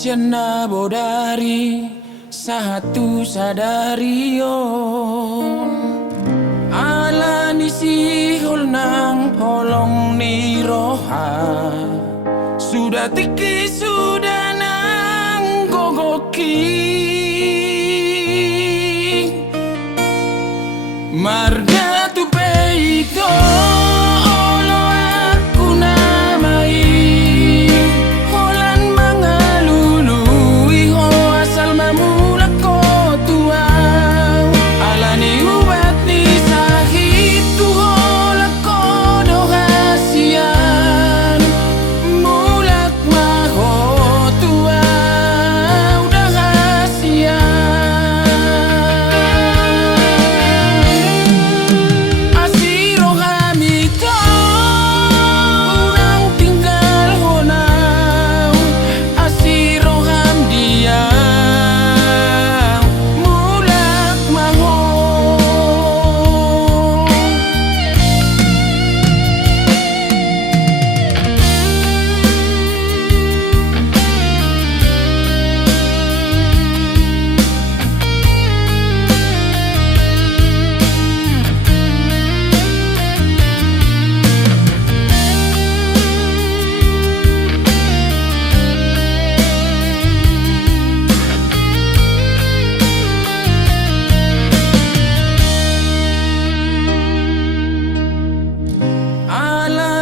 siana bodari satu sadario ala nisihol nang holong ni roha sudah tiki sudah nang gogoki marga tu peito olo aku namai holan mangalului ho asal mamula ko tuang alani ubat ni sahitu hola ko dohasian mulak maho tuang dohasian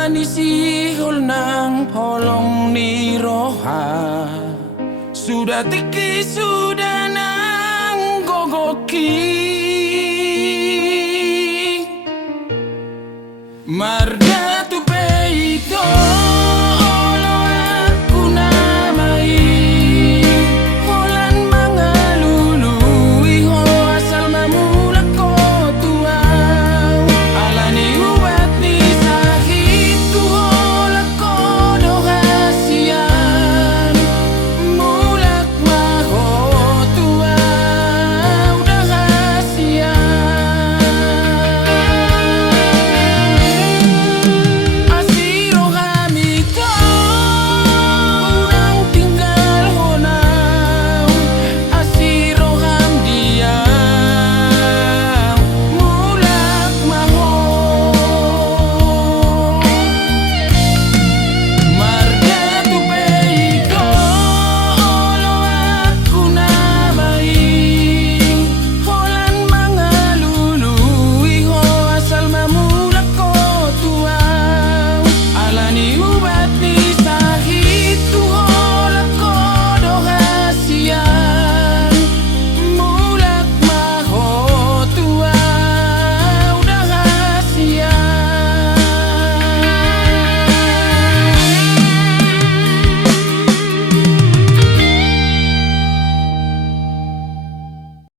nisihol nang holong ni roha sudah tiki sudah nang gogoki marga